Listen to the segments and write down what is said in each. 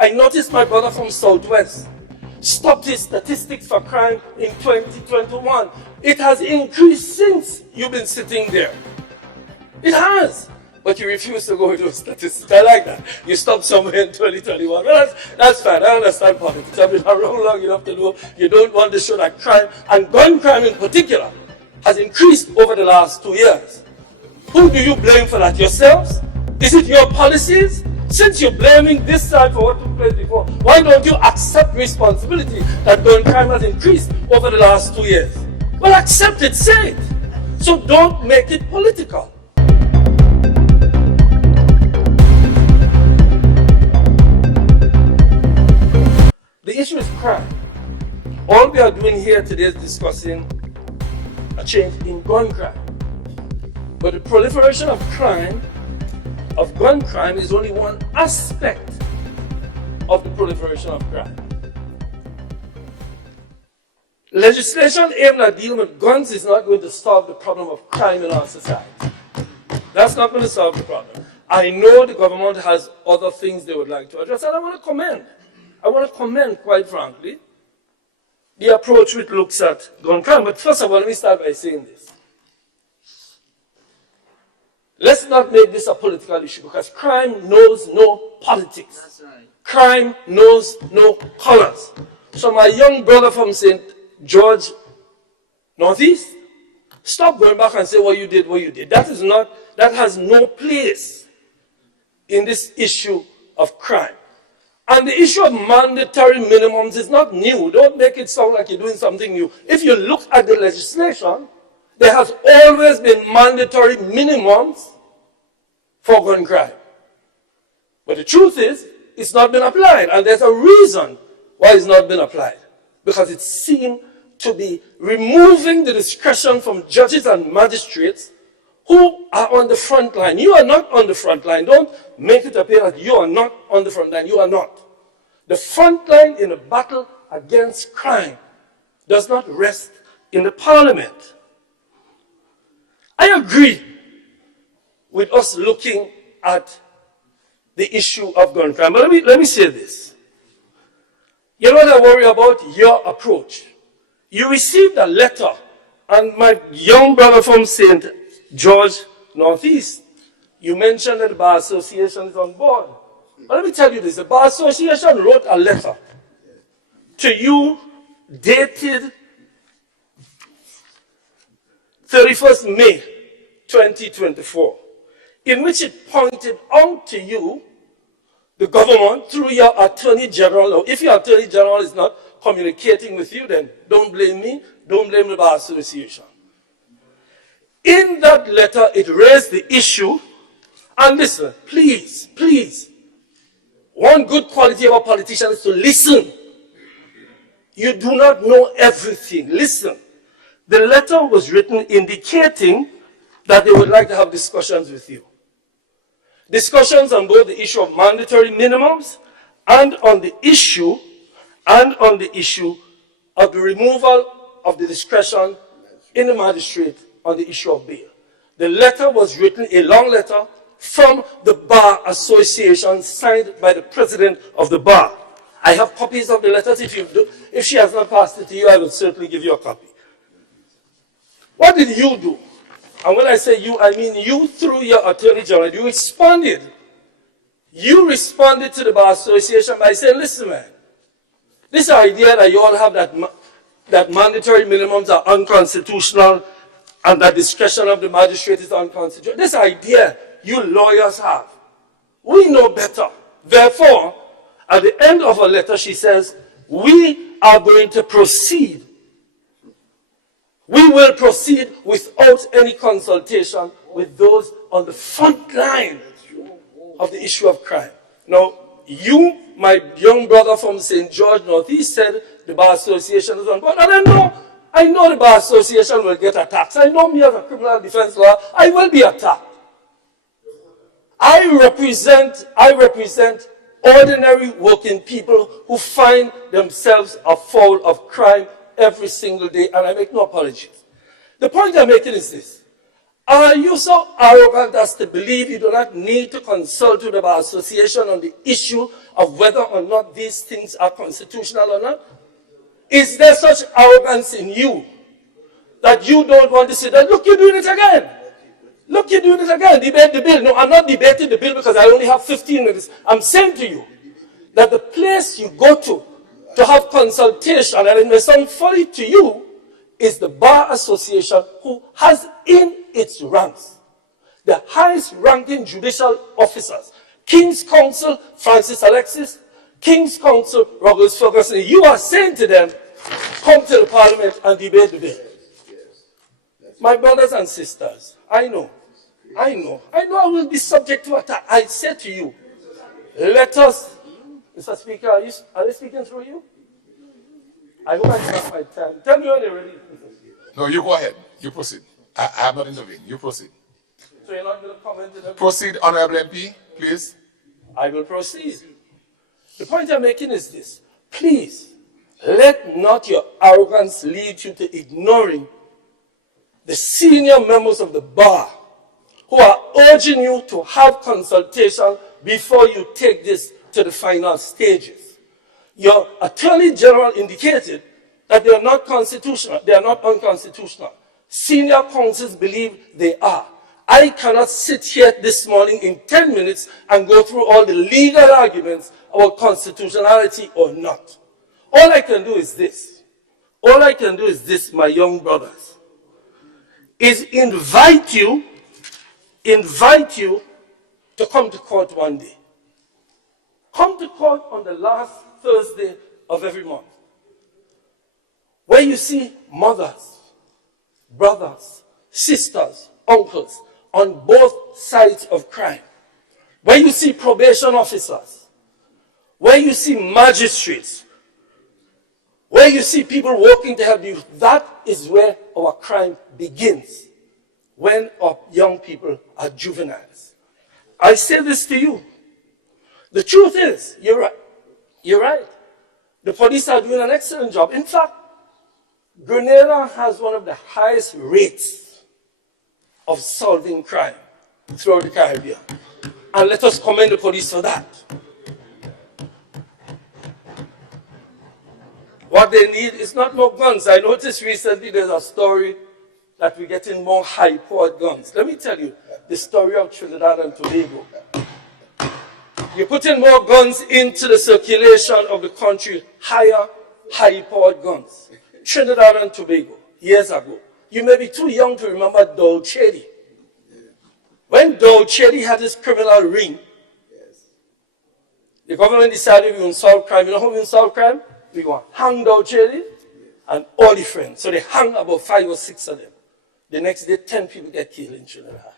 I noticed my brother from Southwest stopped his statistics for crime in 2021. It has increased since you've been sitting there. It has. But you refuse to go with those statistics. I like that. You stopped somewhere in 2021. Well, that's fine. I understand politics. I've been around long enough to know you don't want to show that crime, and gun crime in particular, has increased over the last 2 years. Who do you blame for that? Yourselves? Is it your policies? Since you're blaming this side for what took place before, why don't you accept responsibility that gun crime has increased over the last 2 years? Well, accept it, say it. So don't make it political. The issue is crime. All we are doing here today is discussing a change in gun crime. But the proliferation of crime, of gun crime, is only one aspect of the proliferation of crime. Legislation aimed at dealing with guns is not going to solve the problem of crime in our society. That's not going to solve the problem. I know the government has other things they would like to address, and I want to commend, quite frankly, the approach which looks at gun crime. But first of all, let me start by saying this. Let's not make this a political issue, because crime knows no politics. That's right. Crime knows no colors. So my young brother from St. George, Northeast, stop going back and say what you did. That has no place in this issue of crime. And the issue of mandatory minimums is not new. Don't make it sound like you're doing something new. If you look at the legislation, there has always been mandatory minimums for gun crime. But the truth is, it's not been applied. And there's a reason why it's not been applied. Because it seemed to be removing the discretion from judges and magistrates who are on the front line. You are not on the front line. Don't make it appear that you are not on the front line. You are not. The front line in the battle against crime does not rest in the parliament. I agree with us looking at the issue of gun crime. But let me say this. You know what I worry about? Your approach. You received a letter, and my young brother from St. George, Northeast, you mentioned that the Bar Association is on board. But let me tell you this, the Bar Association wrote a letter to you dated 31st May 2024, in which it pointed out to you, the government, through your Attorney General. Now, if your Attorney General is not communicating with you, then don't blame me, don't blame the Bar Association. In that letter, it raised the issue, and listen, please, one good quality of a politician is to listen. You do not know everything. Listen. The letter was written indicating that they would like to have discussions with you. Discussions on both the issue of mandatory minimums and on the issue of the removal of the discretion in the magistrate on the issue of bail. The letter was written, a long letter, from the Bar Association, signed by the president of the bar. I have copies of the letters. If she has not passed it to you, I will certainly give you a copy. What did you do? And when I say you, I mean you through your Attorney General. You responded. You responded to the Bar Association by saying, listen, man, this idea that you all have that mandatory minimums are unconstitutional and that discretion of the magistrate is unconstitutional, this idea you lawyers have, we know better. Therefore, at the end of her letter, she says, we are going to proceed. We will proceed without any consultation with those on the front line of the issue of crime. Now, you, my young brother from St. George Northeast, said the Bar Association is on board. And I know the Bar Association will get attacked. I know me as a criminal defense lawyer, I will be attacked. I represent ordinary working people who find themselves afoul of crime every single day, and I make no apologies. The point I'm making is this. Are you so arrogant as to believe you do not need to consult with the Bar Association on the issue of whether or not these things are constitutional or not? Is there such arrogance in you that you don't want to say that, look, you're doing it again. Look, you're doing it again. Debate the bill. No, I'm not debating the bill because I only have 15 minutes. I'm saying to you that the place you go to have consultation, and it may sound funny to you, is the Bar Association, who has in its ranks the highest ranking judicial officers. King's Counsel Francis Alexis, King's Counsel Robert Ferguson. You are saying to them, come to the Parliament and debate the bill. My brothers and sisters, I know I will be subject to attack. I say to you, let us, Mr. Speaker, are they speaking through you? I hope I have my time. Tell me when you're ready. No, you go ahead. You proceed. I have not intervened. You proceed. So you're not going to comment on that? Proceed, Honorable MP, please. I will proceed. The point I'm making is this. Please, let not your arrogance lead you to ignoring the senior members of the bar who are urging you to have consultation before you take this to the final stages. Your Attorney General indicated that they are not constitutional, they are not unconstitutional. Senior counsels believe they are. I cannot sit here this morning in 10 minutes and go through all the legal arguments about constitutionality or not. All I can do is this. All I can do is this, my young brothers, is invite you to come to court one day. Come to court on the last Thursday of every month, where you see mothers, brothers, sisters, uncles on both sides of crime, where you see probation officers, where you see magistrates, where you see people working to help you. That is where our crime begins, when our young people are juveniles. I say this to you. The truth is, you're right. You're right. The police are doing an excellent job. In fact, Grenada has one of the highest rates of solving crime throughout the Caribbean. And let us commend the police for that. What they need is not more guns. I noticed recently there's a story that we're getting more high-powered guns. Let me tell you the story of Trinidad and Tobago. You're putting more guns into the circulation of the country, high-powered guns. Trinidad and Tobago, years ago. You may be too young to remember Dole Chedi. When Dole Chedi had his criminal ring, the government decided we would solve crime. You know how we would solve crime? We go hang Dole Chedi and all the friends. So they hung about 5 or 6 of them. The next day, 10 people get killed in Trinidad.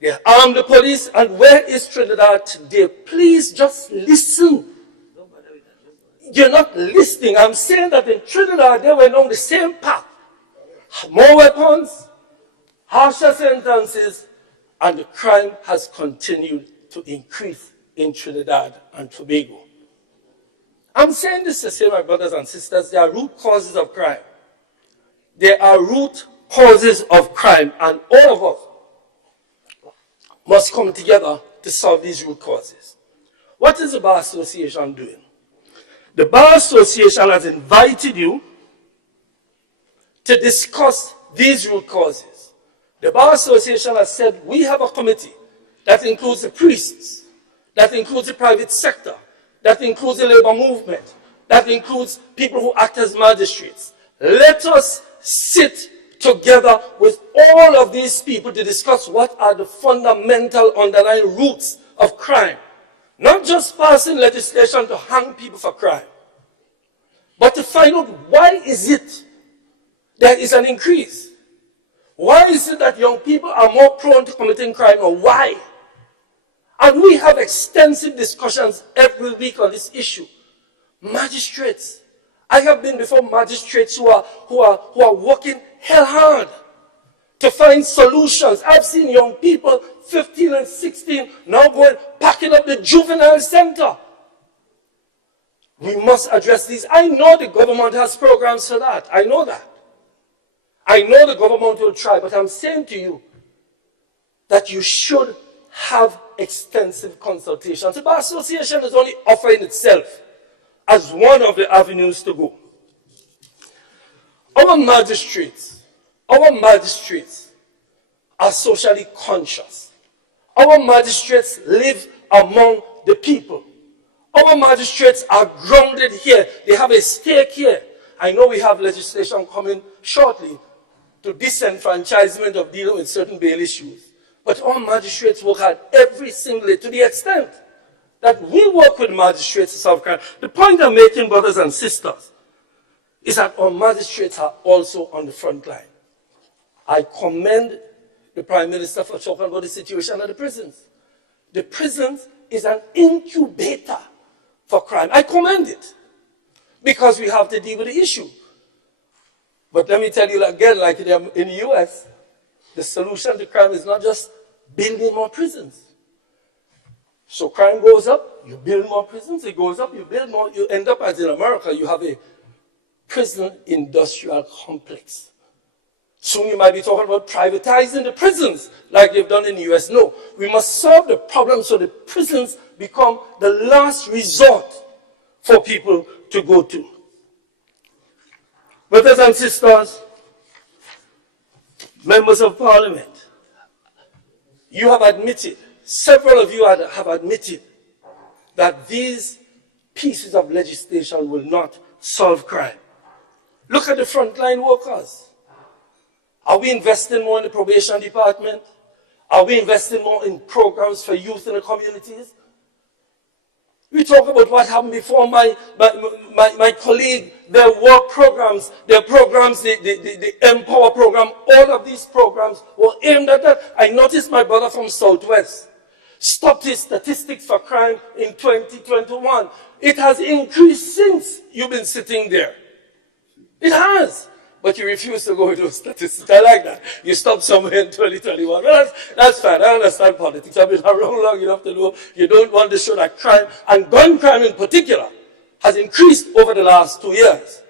They armed the police, and where is Trinidad today? Please just listen. You're not listening. I'm saying that in Trinidad, they went on the same path. More weapons, harsher sentences, and the crime has continued to increase in Trinidad and Tobago. I'm saying this to say, my brothers and sisters, there are root causes of crime. There are root causes of crime, and all of us must come together to solve these root causes. What is the Bar Association doing? The Bar Association has invited you to discuss these root causes. The Bar Association has said we have a committee that includes the priests, that includes the private sector, that includes the labor movement, that includes people who act as magistrates. Let us sit together with all of these people to discuss what are the fundamental underlying roots of crime. Not just passing legislation to hang people for crime, but to find out why is it there is an increase. Why is it that young people are more prone to committing crime, or why? And we have extensive discussions every week on this issue. Magistrates. I have been before magistrates who are working hell hard to find solutions. I've seen young people, 15 and 16, now going, packing up the juvenile center. We must address these. I know the government has programs for that. I know that. I know the government will try, but I'm saying to you that you should have extensive consultations. The Bar Association is only offering itself as one of the avenues to go. Our magistrates are socially conscious. Our magistrates live among the people. Our magistrates are grounded here. They have a stake here. I know we have legislation coming shortly to disenfranchisement of dealing with certain bail issues. But our magistrates work hard every single day to the extent that we work with magistrates to solve crime. The point I'm making, brothers and sisters, is that our magistrates are also on the front line. I commend the Prime Minister for talking about the situation at the prisons. The prisons is an incubator for crime. I commend it because we have to deal with the issue. But let me tell you again, like in the US, the solution to crime is not just building more prisons. So crime goes up, you build more prisons, it goes up, you build more, you end up, as in America, you have a prison industrial complex. Soon you might be talking about privatizing the prisons like they've done in the US. No, we must solve the problem so the prisons become the last resort for people to go to. Brothers and sisters, members of parliament, you have admitted, several of you have admitted that these pieces of legislation will not solve crime. Look at the frontline workers. Are we investing more in the probation department? Are we investing more in programs for youth in the communities? We talk about what happened before. My colleague, their work programs, the Empower program, all of these programs were aimed at that. I noticed my brother from Southwest stopped his statistics for crime in 2021. It has increased since you've been sitting there. It has. But you refuse to go with those statistics. I like that. You stopped somewhere in 2021. Well, that's fine. I understand politics. I've been around long enough to know you don't want to show that crime, and gun crime in particular, has increased over the last 2 years.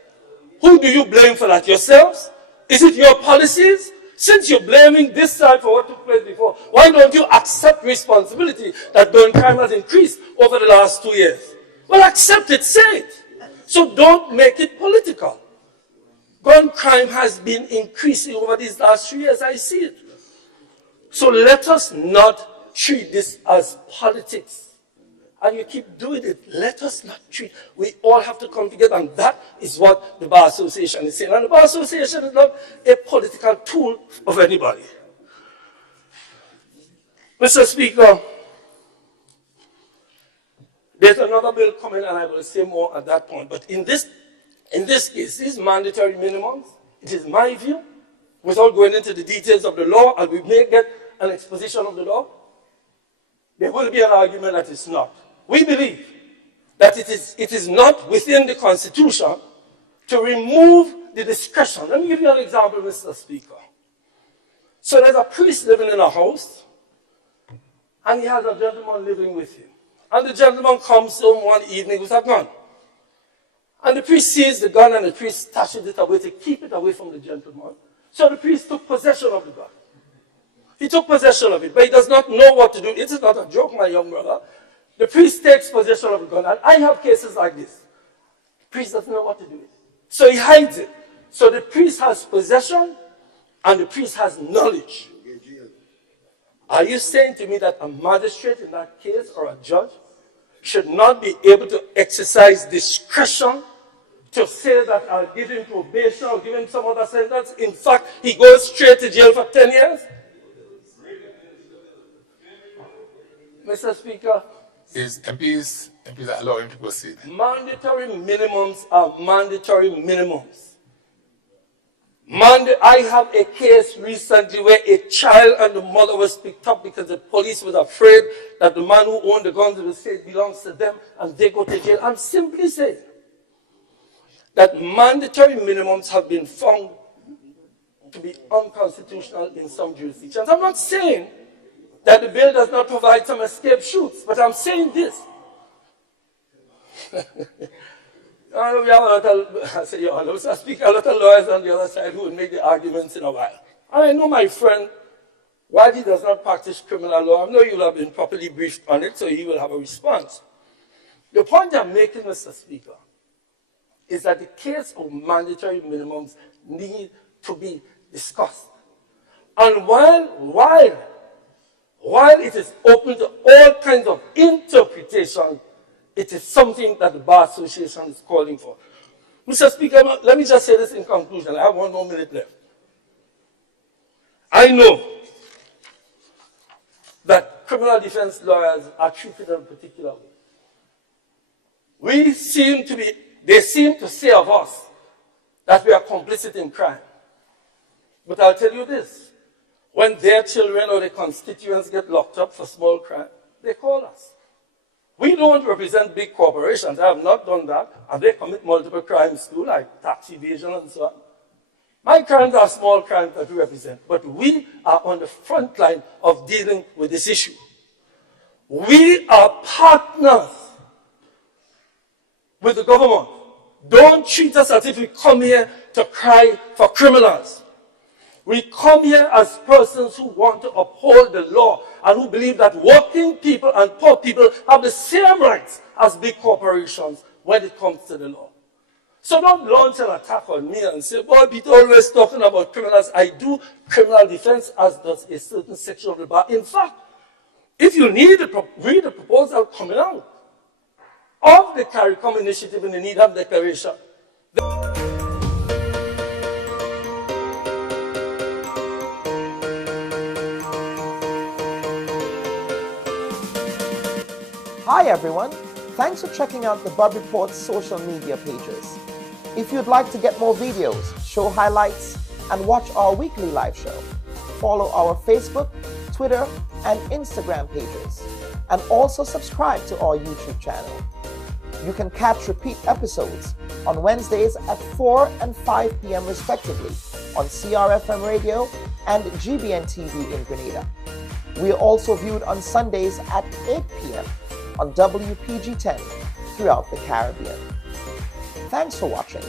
Who do you blame for that? Yourselves? Is it your policies? Since you're blaming this side for what took place before, why don't you accept responsibility that gun crime has increased over the last 2 years? Well, accept it, say it. So don't make it political. Gun crime has been increasing over these last 3 years. I see it. So let us not treat this as politics. And you keep doing it. Let us not treat. We all have to come together. And that is what the Bar Association is saying. And the Bar Association is not a political tool of anybody. Mr. Speaker, there's another bill coming, and I will say more at that point. But in this case, these mandatory minimums, it is my view, without going into the details of the law, and we may get an exposition of the law, there will be an argument that it's not. We believe that it is not within the Constitution to remove the discretion. Let me give you an example, Mr. Speaker. So there's a priest living in a house, and he has a gentleman living with him. And the gentleman comes home one evening with a gun. And the priest sees the gun, and the priest stashes it away to keep it away from the gentleman. So the priest took possession of the gun. He took possession of it, but he does not know what to do. It is not a joke, my young brother. The priest takes possession of the gun, and I have cases like this. The priest doesn't know what to do with it. So he hides it. So the priest has possession, and the priest has knowledge. Are you saying to me that a magistrate in that case, or a judge, should not be able to exercise discretion to say that I'll give him probation or give him some other sentence? In fact, he goes straight to jail for 10 years? Mr. Speaker, MPs allow him to proceed. Mandatory minimums are mandatory minimums. I have a case recently where a child and the mother was picked up because the police was afraid that the man who owned the guns will say it belongs to them, and they go to jail. I'm simply saying that mandatory minimums have been found to be unconstitutional in some jurisdictions. I'm not saying that the bill does not provide some escape chutes, but I'm saying this. We have a lot of, I say, I speak a lot of lawyers on the other side who will make the arguments in a while. And I know my friend, while he does not practice criminal law, I know you will have been properly briefed on it, so he will have a response. The point I'm making, Mr. Speaker, is that the case of mandatory minimums need to be discussed. And while it is open to all kinds of interpretation, it is something that the Bar Association is calling for. Mr. Speaker, let me just say this in conclusion. I have 1 more minute left. I know that criminal defense lawyers are treated in a particular way. They seem to say of us that we are complicit in crime. But I'll tell you this, when their children or their constituents get locked up for small crime, they call us. We don't represent big corporations. I have not done that, and they commit multiple crimes too, like tax evasion and so on. My crimes are small crimes that we represent, but we are on the front line of dealing with this issue. We are partners with the government. Don't treat us as if we come here to cry for criminals. We come here as persons who want to uphold the law and who believe that working people and poor people have the same rights as big corporations when it comes to the law. So don't launch an attack on me and say, boy, Peter always talking about criminals. I do criminal defense, as does a certain section of the bar. In fact, if you need to read the proposal coming out of the CARICOM initiative in the Needham Declaration, Hi everyone, thanks for checking out the Bud Report's social media pages. If you'd like to get more videos, show highlights, and watch our weekly live show, follow our Facebook, Twitter, and Instagram pages, and also subscribe to our YouTube channel. You can catch repeat episodes on Wednesdays at 4 and 5 p.m. respectively on CRFM Radio and GBN TV in Grenada. We are also viewed on Sundays at 8 p.m. on WPG 10 throughout the Caribbean. Thanks for watching.